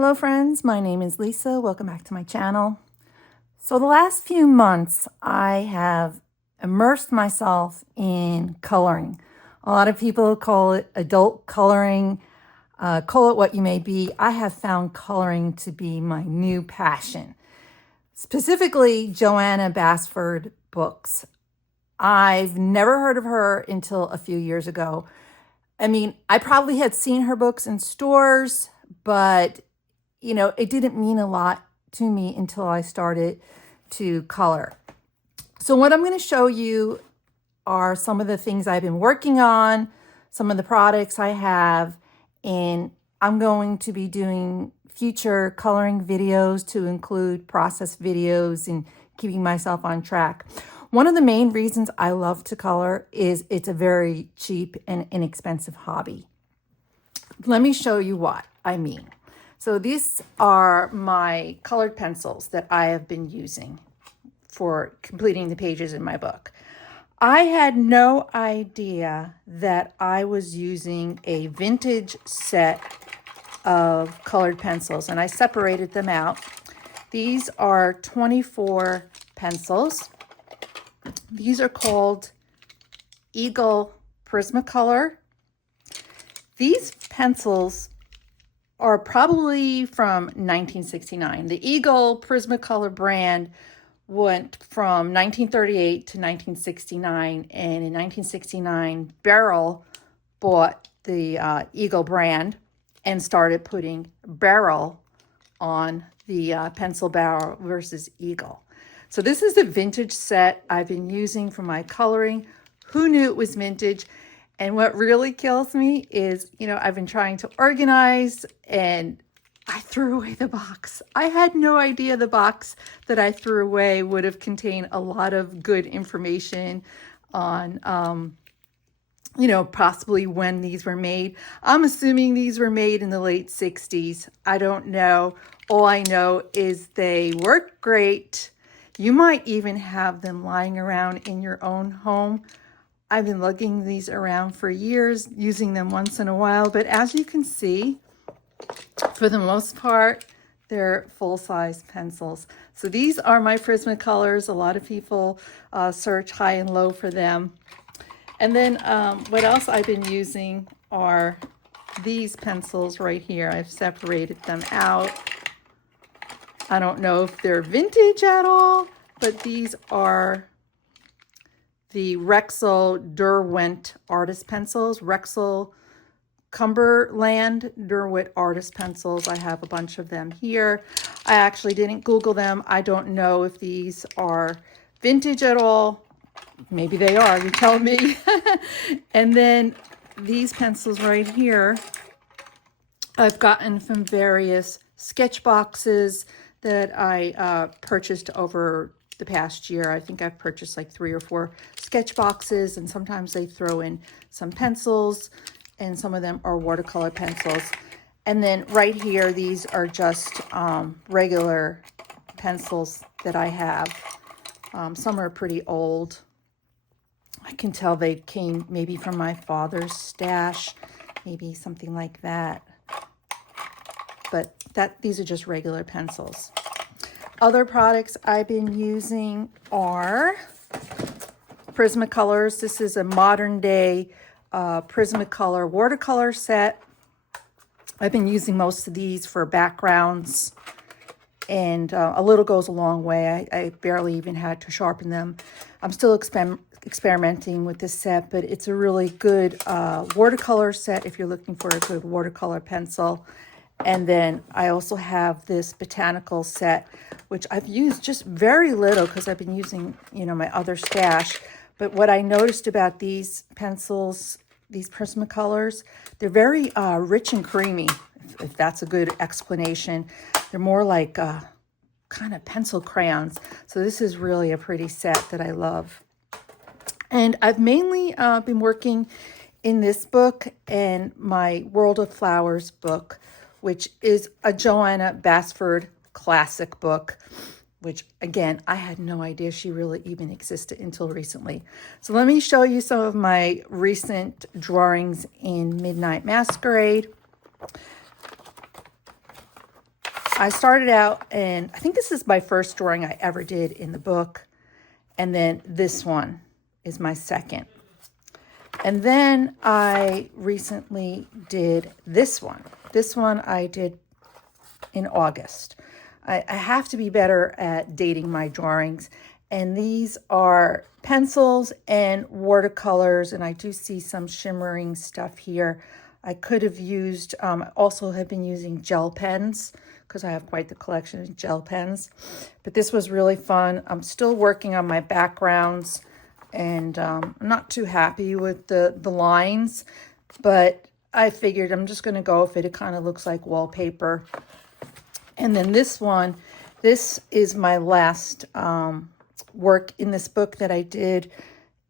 Hello friends, my name is Lisa. Welcome back to my channel. So the last few months I have immersed myself in coloring. A lot of people call it adult coloring, call it what you may be. I have found coloring to be my new passion. Specifically Johanna Basford books. I've never heard of her until a few years ago. I mean, I probably had seen her books in stores, but it didn't mean a lot to me until I started to color. So what I'm going to show you are some of the things I've been working on, some of the products I have, and I'm going to be doing future coloring videos to include process videos and keeping myself on track. One of the main reasons I love to color is it's a very cheap and inexpensive hobby. Let me show you what I mean. So these are my colored pencils that I have been using for completing the pages in my book. I had no idea that I was using a vintage set of colored pencils, and I separated them out. These are 24 pencils. These are called Eagle Prismacolor. These pencils are probably from 1969. The Eagle Prismacolor brand went from 1938 to 1969, and in 1969, Beryl bought the Eagle brand and started putting Beryl on the pencil barrel versus Eagle. So this is the vintage set I've been using for my coloring. Who knew it was vintage? And what really kills me is, I've been trying to organize and I threw away the box. I had no idea the box that I threw away would have contained a lot of good information on, possibly when these were made. I'm assuming these were made in the late 60s. I don't know. All I know is they work great. You might even have them lying around in your own home. I've been lugging these around for years, using them once in a while, but as you can see, for the most part, they're full-size pencils. So these are my Prismacolors. A lot of people search high and low for them. And then what else I've been using are these pencils right here. I've separated them out. I don't know if they're vintage at all, but these are the Rexel Derwent artist pencils, Rexel Cumberland Derwent artist pencils. I have a bunch of them here. I actually didn't Google them. I don't know if these are vintage at all. Maybe they are, you tell me. And then these pencils right here, I've gotten from various sketch boxes that I purchased over the past year. I think I've purchased like 3 or 4 sketch boxes, and sometimes they throw in some pencils, and some of them are watercolor pencils. And then right here, these are just regular pencils that I have. Some are pretty old. I can tell they came maybe from my father's stash, maybe something like that. But these are just regular pencils. Other products I've been using are Prismacolors. This is a modern day Prismacolor watercolor set. I've been using most of these for backgrounds, and a little goes a long way. I barely even had to sharpen them. I'm still experimenting with this set, but it's a really good watercolor set if you're looking for a good watercolor pencil. And then I also have this botanical set, which I've used just very little because I've been using, my other stash. But what I noticed about these pencils, these Prismacolors, they're very rich and creamy, if that's a good explanation. They're more like kind of pencil crayons. So this is really a pretty set that I love. And I've mainly been working in this book and my World of Flowers book, which is a Johanna Basford classic book, which again, I had no idea she really even existed until recently. So let me show you some of my recent drawings in Midnight Masquerade. I started out, and I think this is my first drawing I ever did in the book. And then this one is my second. And then I recently did this one. This one I did in August. I have to be better at dating my drawings. And these are pencils and watercolors. And I do see some shimmering stuff here. I could have used, also have been using gel pens because I have quite the collection of gel pens. But this was really fun. I'm still working on my backgrounds, and I'm not too happy with the lines, but I figured I'm just going to go with it. It kind of looks like wallpaper. And then this one, this is my last work in this book that I did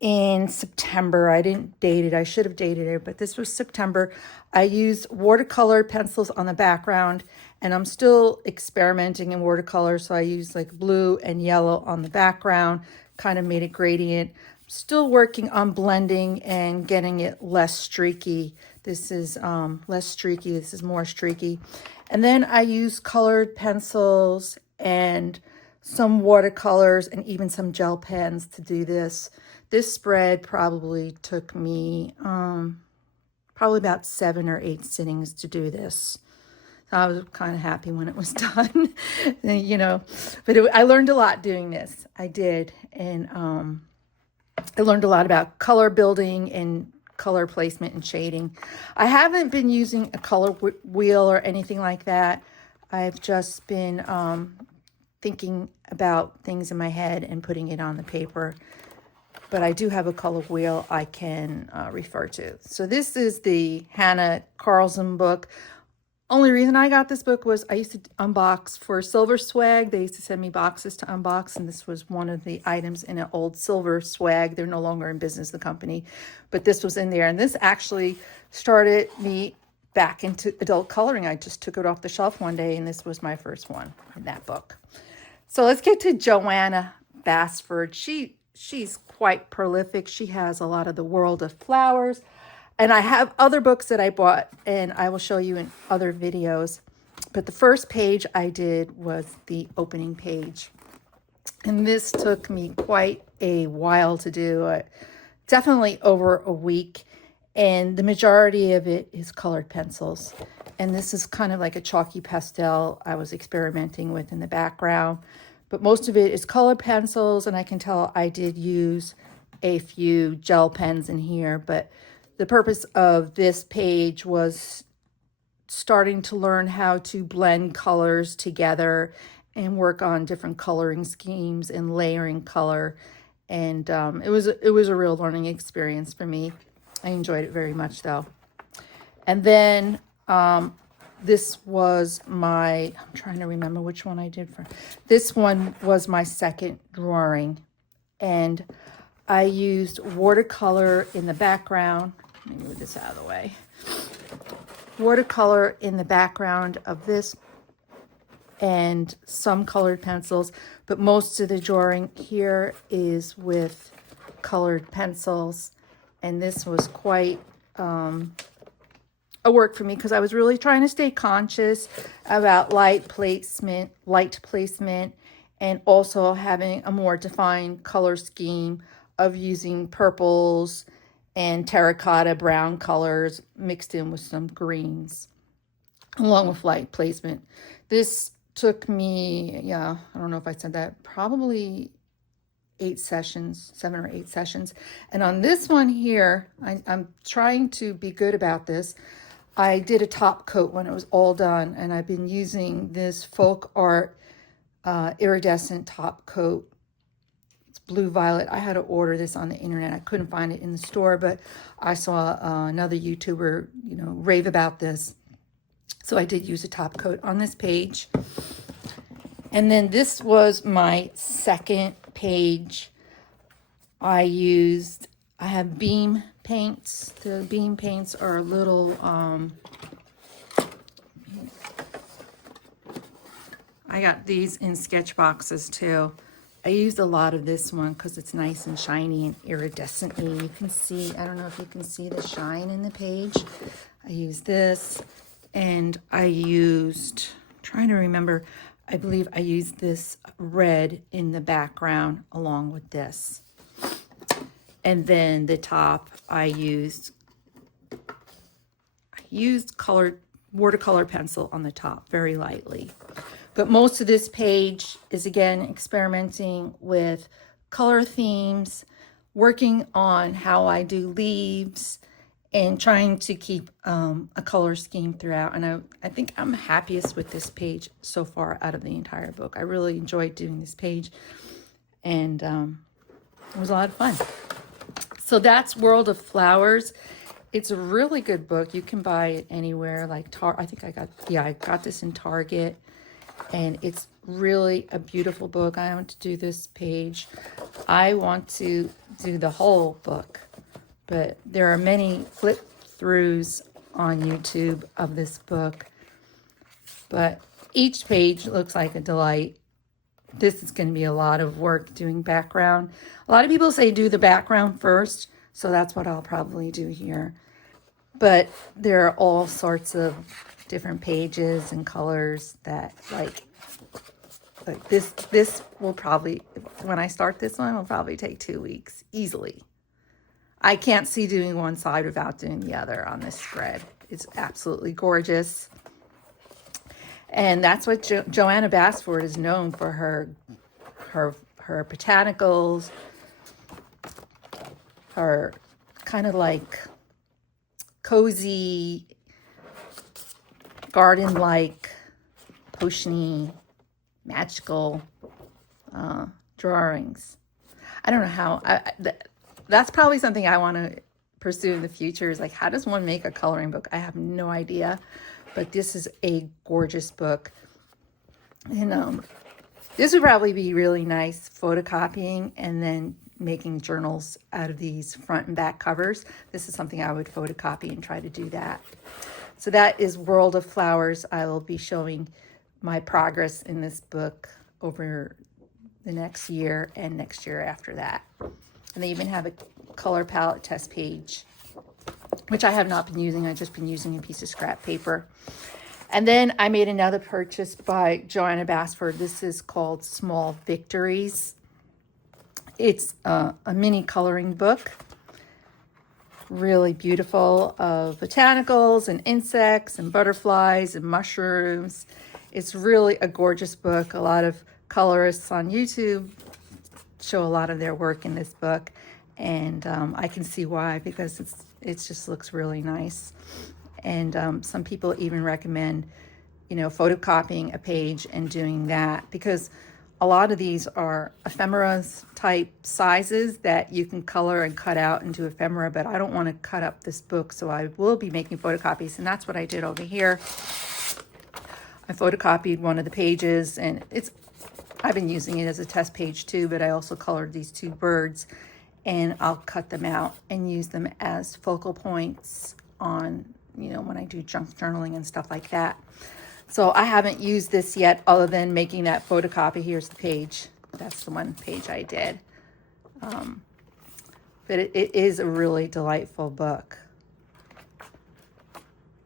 in September. I didn't date it. I should have dated it, but this was September. I used watercolor pencils on the background, and I'm still experimenting in watercolor. So I used like blue and yellow on the background, kind of made a gradient. Still working on blending and getting it less streaky. This is less streaky. This is more streaky. And then I use colored pencils and some watercolors and even some gel pens to do this. This spread probably took me probably about 7 or 8 sittings to do this. So I was kind of happy when it was done, you know, but I learned a lot doing this. I did. And I learned a lot about color building and color placement and shading. I haven't been using a color wheel or anything like that. I've just been thinking about things in my head and putting it on the paper. But I do have a color wheel I can refer to. So this is the hannakarlzon book. Only reason I got this book was I used to unbox for Silver Swag. They used to send me boxes to unbox, and this was one of the items in an old Silver Swag. They're no longer in business, the company, but this was in there. And this actually started me back into adult coloring. I just took it off the shelf one day, and this was my first one in that book. So let's get to Johanna Basford. She's quite prolific. She has a lot of the World of Flowers. And I have other books that I bought, and I will show you in other videos. But the first page I did was the opening page. And this took me quite a while to do, definitely over a week. And the majority of it is colored pencils. And this is kind of like a chalky pastel I was experimenting with in the background. But most of it is colored pencils, and I can tell I did use a few gel pens in here. But the purpose of this page was starting to learn how to blend colors together and work on different coloring schemes and layering color. And it was a real learning experience for me. I enjoyed it very much, though. And then this was I'm trying to remember which one I did for. This one was my second drawing. And I used watercolor in the background. Let me move this out of the way. Watercolor in the background of this and some colored pencils, but most of the drawing here is with colored pencils. And this was quite a work for me because I was really trying to stay conscious about light placement, and also having a more defined color scheme of using purples and terracotta brown colors mixed in with some greens, along with light placement. This took me, I don't know if I said that, probably 8 sessions, 7 or 8 sessions. And on this one here, I'm trying to be good about this. I did a top coat when it was all done, and I've been using this Folk Art iridescent top coat. Blue violet. I had to order this on the internet. I couldn't find it in the store, but I saw another YouTuber, rave about this. So I did use a top coat on this page. And then this was my second page. I have beam paints. The beam paints are a little, I got these in sketch boxes too. I used a lot of this one because it's nice and shiny and iridescent-y. You can see, I don't know if you can see the shine in the page. I used this, and I used, I'm trying to remember. I believe I used this red in the background along with this. And then the top I used colored watercolor pencil on the top very lightly. But most of this page is again experimenting with color themes, working on how I do leaves, and trying to keep a color scheme throughout. And I think I'm happiest with this page so far out of the entire book. I really enjoyed doing this page, and it was a lot of fun. So that's World of Flowers. It's a really good book. You can buy it anywhere, like I think I got this in Target, and it's really a beautiful book. I want to do this page. I want to do the whole book, but there are many flip throughs on YouTube of this book, but each page looks like a delight. This is going to be a lot of work doing background. A lot of people say do the background first, so that's what I'll probably do here. But there are all sorts of different pages and colors that like this will probably, when I start this one, will probably take 2 weeks easily. I can't see doing one side without doing the other on this spread. It's absolutely gorgeous. And that's what Johanna Basford is known for, her botanicals, her kind of like cozy, garden-like, potiony, magical drawings. I don't know how, that's probably something I want to pursue in the future, is like, how does one make a coloring book? I have no idea. But this is a gorgeous book. And this would probably be really nice photocopying and then making journals out of these front and back covers. This is something I would photocopy and try to do that. So that is World of Flowers. I will be showing my progress in this book over the next year and next year after that. And they even have a color palette test page, which I have not been using. I've just been using a piece of scrap paper. And then I made another purchase by Johanna Basford. This is called Small Victories. It's a mini coloring book, really beautiful, of botanicals and insects and butterflies and mushrooms. It's really a gorgeous book. A lot of colorists on YouTube show a lot of their work in this book, and I can see why, because it just looks really nice. And some people even recommend, photocopying a page and doing that, because a lot of these are ephemera type sizes that you can color and cut out into ephemera, but I don't want to cut up this book, so I will be making photocopies, and that's what I did over here. I photocopied one of the pages, and I've been using it as a test page too, but I also colored these two birds, and I'll cut them out and use them as focal points on, when I do junk journaling and stuff like that. So I haven't used this yet other than making that photocopy. Here's the page. That's the one page I did. But it is a really delightful book.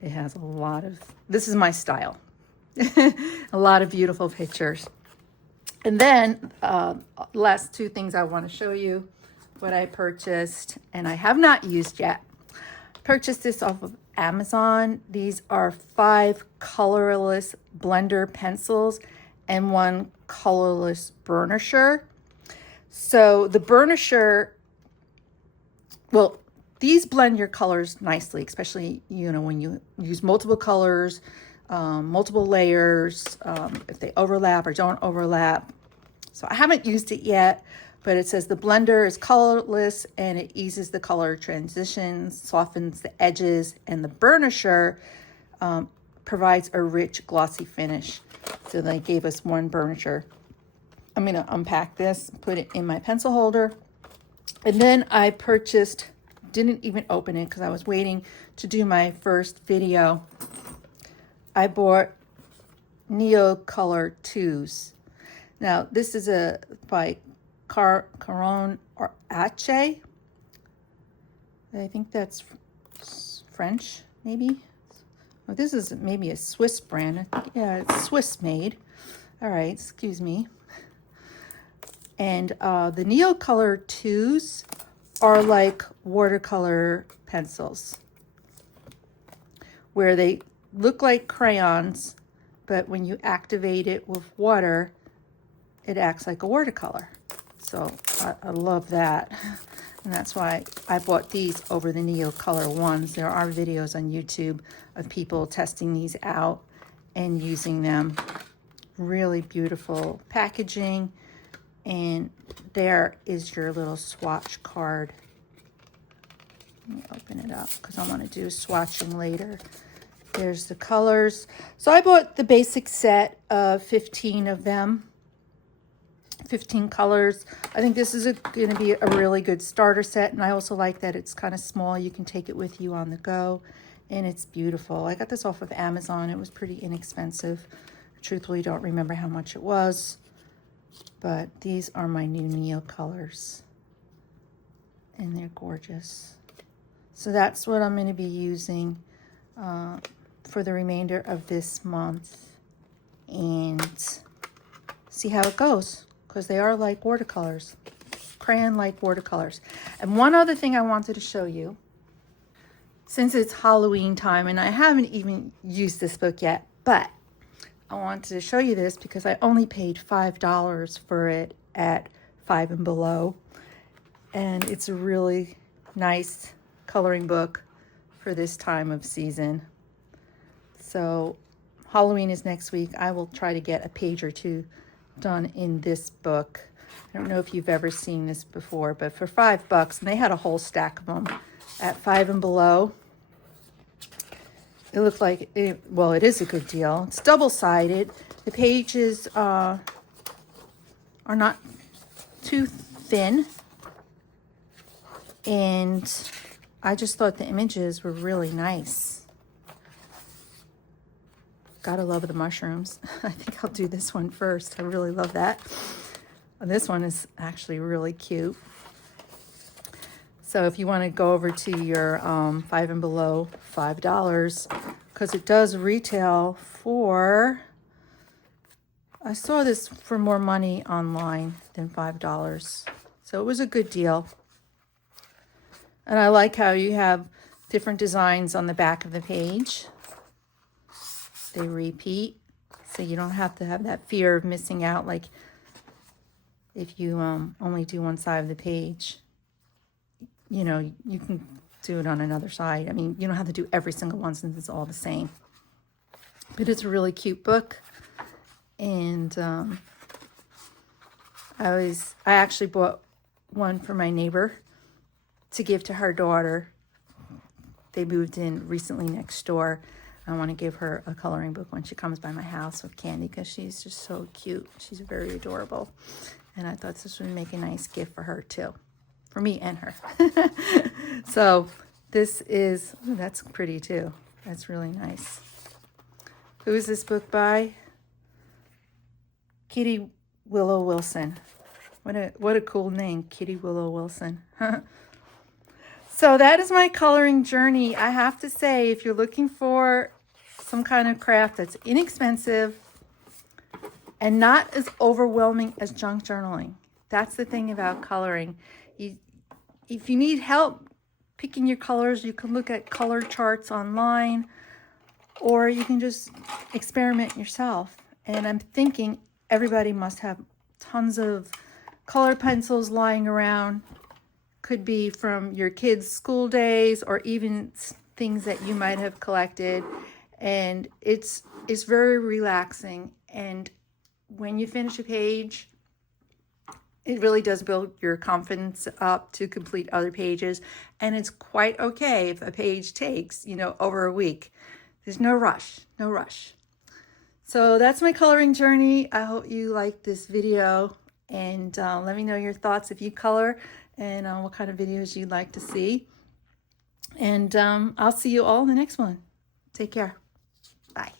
It has a lot of, this is my style. A lot of beautiful pictures. And then last two things I want to show you what I purchased, and I have not used yet. Purchased this off of Amazon. These are 5 colorless blender pencils and 1 colorless burnisher. So the burnisher, well, these blend your colors nicely, especially, when you use multiple colors, multiple layers, if they overlap or don't overlap. So I haven't used it yet, but it says the blender is colorless and it eases the color transitions, softens the edges, and the burnisher provides a rich glossy finish. So they gave us 1 burnisher. I'm going to unpack this, put it in my pencil holder. And then I purchased, didn't even open it because I was waiting to do my first video. I bought Neo Color 2s. Now, this is by Caron or Ache. I think that's French, maybe. Well, this is maybe a Swiss brand. I think, yeah, it's Swiss made. All right, excuse me. And the Neocolor 2s are like watercolor pencils, where they look like crayons, but when you activate it with water, it acts like a watercolor. So I love that. And that's why I bought these over the Neocolor ones. There are videos on YouTube of people testing these out and using them. Really beautiful packaging. And there is your little swatch card. Let me open it up because I want to do swatching later. There's the colors. So I bought the basic set of 15 of them. 15 colors. I think this is going to be a really good starter set, and I also like that it's kind of small. You can take it with you on the go, and it's beautiful. I got this off of Amazon. It was pretty inexpensive. I truthfully don't remember how much it was, but these are my new Neocolors, and they're gorgeous. So that's what I'm going to be using for the remainder of this month, and see how it goes. Because they are like watercolors, crayon-like watercolors. And one other thing I wanted to show you, since it's Halloween time, and I haven't even used this book yet, but I wanted to show you this because I only paid $5 for it at Five and Below. And it's a really nice coloring book for this time of season. So Halloween is next week. I will try to get a page or two done in this book. I don't know if you've ever seen this before, but for $5, and they had a whole stack of them at Five and Below. It looked like it, well, it is a good deal. It's double-sided. The pages are not too thin, and I just thought the images were really nice. Gotta love the mushrooms. I think I'll do this one first. I really love that. This one is actually really cute. So if you want to go over to your Five and Below, $5, because it does retail for, I saw this for more money online than $5. So it was a good deal. And I like how you have different designs on the back of the page. They repeat, so you don't have to have that fear of missing out, like if you only do one side of the page. You know, you can do it on another side. I mean, you don't have to do every single one since it's all the same. But it's a really cute book, and I actually bought one for my neighbor to give to her daughter. They moved in recently next door. I want to give her a coloring book when she comes by my house with candy because she's just so cute. She's very adorable. And I thought this would make a nice gift for her too. For me and her. So this is, ooh, that's pretty too. That's really nice. Who is this book by? Kitty Willow Wilson. What a cool name, Kitty Willow Wilson. So that is my coloring journey. I have to say, if you're looking for some kind of craft that's inexpensive and not as overwhelming as junk journaling, that's the thing about coloring. If you need help picking your colors, you can look at color charts online, or you can just experiment yourself. And I'm thinking everybody must have tons of color pencils lying around. Could be from your kids' school days or even things that you might have collected. And it's very relaxing. And when you finish a page, it really does build your confidence up to complete other pages. And it's quite okay if a page takes, over a week. There's no rush, no rush. So that's my coloring journey. I hope you liked this video, and let me know your thoughts if you color and what kind of videos you'd like to see. And I'll see you all in the next one. Take care. Bye.